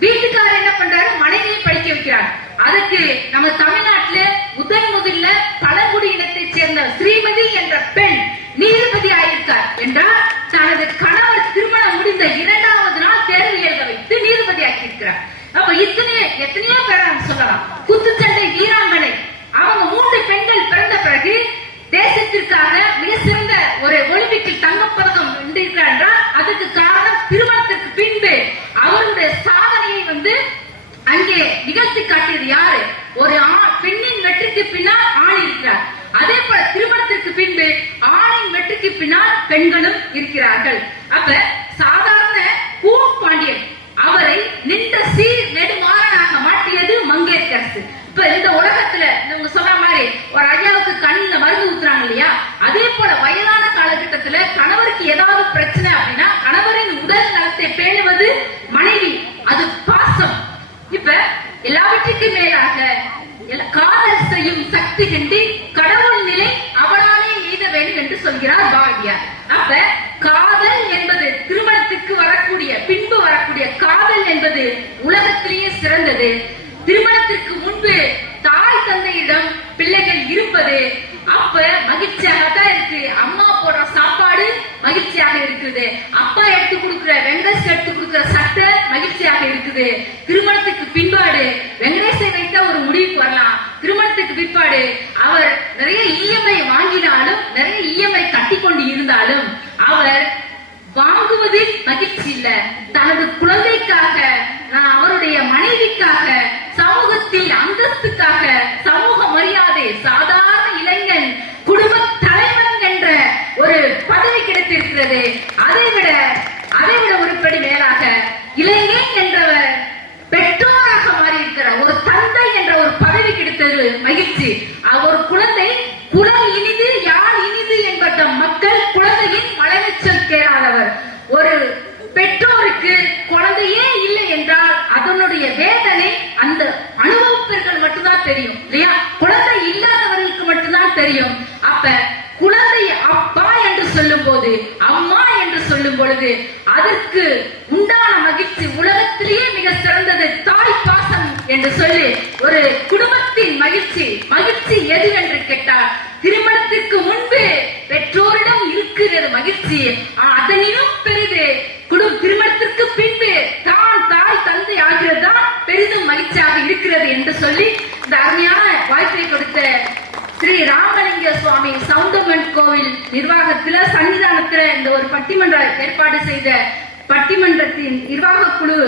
வீட்டுக்காரர் என்ன பண்றாரு, மனைவியை படிக்க வைக்கிறாங்க. அதுக்கு நம்ம தமிழ்நாட்டுல முதல்ல பழங்குடி இனத்தை சேர்ந்த ஸ்ரீமதி என்ற பெண் நீதிபதி ஆயிருக்கார் என்றால் தனது கணவர் திருமணம் முடிந்த 2வது நாள் தேர்வு எழுத வைத்து நீதிபதி ஆக்கியிருக்கிறார். அப்ப எத்தனையோ பேர் சொல்லலாம். குத்துச்சண்டை வீராங்கனை அவங்க 3 பெண்கள் பிறந்த பிறகு தேசத்திற்காக மிக சிறந்த ஒரு ஒலிம்பிக்கில் தங்கப்பதக்கம் வென்றிருக்கிறார் என்றால் அதுக்கு காரணம் திருமணத்திற்கு பின்பு அவருடைய சாதனையை அங்கே நிகழ்த்தி காட்டியது யாரு, ஒரு பெண்ணின் வெற்றிக்கு பின்னால் ஆண் இருக்கிறார். அதே போல திருமணத்திற்கு பின்பு ஆணின் வெற்றிக்கு பின்னால் பெண்களும் இருக்கிறார்கள். அப்ப சாதாரண கூன் பாண்டியன் அவரை நின்ற சீர் நெடுமாறனாக மாற்றியது மங்கையர்க்கரசு. இப்ப இந்த உலகத்துல நீங்க சொன்ன மாதிரி ஒரு ஐயாவுக்கு கண்ணில மருந்து ஊத்துறாங்க இல்லையா, அதே போல வயதான காலகட்டத்துல கணவருக்கு ஏதாவது பிரச்சனை அப்படின்னா கணவரின் உடல் நலத்தை பேணுவது மனைவி, அது பாசம். இப்ப எல்லாவற்றுக்கும் மேலாக காதல் செய்யும் சக்தி கண்டி கடவுள் நிலை அவளாலே எய்த வேண்டும் என்று சொல்கிறார் பாரதியார். அப்ப காதல் என்பது திருமணத்துக்கு பின்பு வரக்கூடிய காதல் என்பது உலகத்திலேயே சிறந்தது. திருமணத்திற்கு முன்பு தாய் தந்தையிடம் பிள்ளைகள் இருப்பது அப்ப மகிழ்ச்சியாக தான் இருக்கு. அம்மா போடுற சாப்பாடு மகிழ்ச்சியாக இருக்குது, அப்பா எடுத்து கொடுக்கிற வெங்கடேஷ் எடுத்து கொடுக்கிற சட்டை மகிழ்ச்சியாக இருக்குது. திருமணத்துக்கு பின்பாடு வெங்கடேஷை வைத்த ஒரு முடிவுக்கு வரலாம். திருமணத்துக்கு பிற்பாடு அவர் நிறைய இஎம்ஐ வாங்கினாலும் நிறைய இஎம்ஐ கட்டி கொண்டு இருந்தாலும் அவர் வாங்குவதில் மகிழ்ச்சி இல்ல. தனது குழந்தைக்காக, அவருடைய மனைவிக்காக, சமூகத்தில் அந்தஸ்துக்காக, சமூக மரியாதை, சாதாரண இளைஞன் குடும்ப தலைவன் என்ற ஒரு பதவி கிடைத்திருக்கிறது. அதைவிட ஒரு படி மேலாக இளைஞன் என்றவர் பெற்றோராக மாறி இருக்கிற ஒரு தந்தை என்ற ஒரு பதவி கிடைத்தது மகிழ்ச்சி. ஒரு குழந்தை குலம் இனிது யார் இனிது என்பட்ட மக்கள் குழந்தையின் மலைச்சல் கேளாதவர். ஒரு பெற்றோருக்கு குழந்தையே இல்லை என்றால் அதனுடைய வேதனை அந்த அனுபவப்பெர்கள் மட்டும்தான் தெரியும் இல்லையா, குழந்தை இல்லாதவர்களுக்கு மட்டும்தான் தெரியும். அப்ப குழந்தை அப்பா என்று சொல்லும் போது, அம்மா என்று சொல்லும் பொழுது அதற்கு உண்டான மகிழ்ச்சி உலகத்திலேயே மிக சிறந்தது தாய் பாசம் என்று சொல்லி ஒரு குடும்பத்தின் மகிழ்ச்சி எது என்று கேட்டால் திருமணத்திற்கு முன்பு பெற்றோரிடம் இருக்கிறது மகிழ்ச்சி, அதனினும் பெரிது திருமணத்திற்கு பின்பு தான் தாய் தந்தை ஆகிறது தான் பெரிதும் மகிழ்ச்சியாக இருக்கிறது என்று சொல்லி இந்த அருமையான வாய்ப்பை கொடுத்த ஸ்ரீ ராமலிங்க சுவாமி சவுண்டமன் கோவில் நிர்வாகத்துல சன்னிதானத்துல இந்த ஒரு பட்டிமன்ற ஏற்பாடு செய்த பட்டிமன்றத்தின் நிர்வாக குழு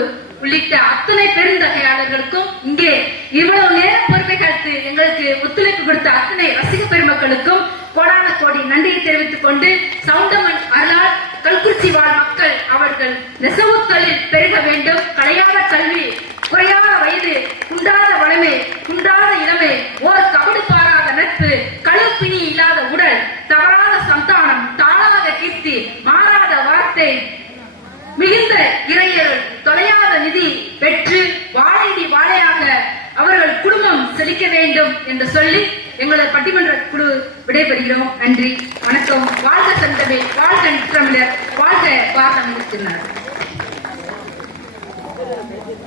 உள்ளிட்ட அத்தனை பெருந்தகையாளர்களுக்கும் இங்கே இவ்வளவு நேரம் பொறுப்பை கழித்து எங்களுக்கு ஒத்துழைப்பு கொடுத்த அத்தனை ரசிக பெருமக்களுக்கும் கோடான கோடி நன்றியை தெரிவித்துக் கொண்டு சவுண்டமன் அருளால் கல்குறிச்சி வாழ் மக்கள் அவர்கள் நெசவு தொழில் பெருக வேண்டும், கலையாத கல்வி, குறையாத வயது, குன்றாத வளமை, குன்றாத இளமை, ஓர் கபடு பாராத நட்பு, கழுப்பினி இல்லாத உடல், தவறாத சந்தானம், தாழாத கீர்த்தி, மாறாத வார்த்தை, மிகுந்த இறையல், தொலையாத எதிர்பாராத நிதி பெற்று வாழையடி வாழையாக அவர்கள் குடும்பம் செழிக்க வேண்டும் என்று சொல்லி எங்களது பட்டிமன்ற குழு விடைபெறுகிறோம். நன்றி, வணக்கம். வாழ்க செந்தமிழ், வாழ்க தமிழர், வாழ்க பாரத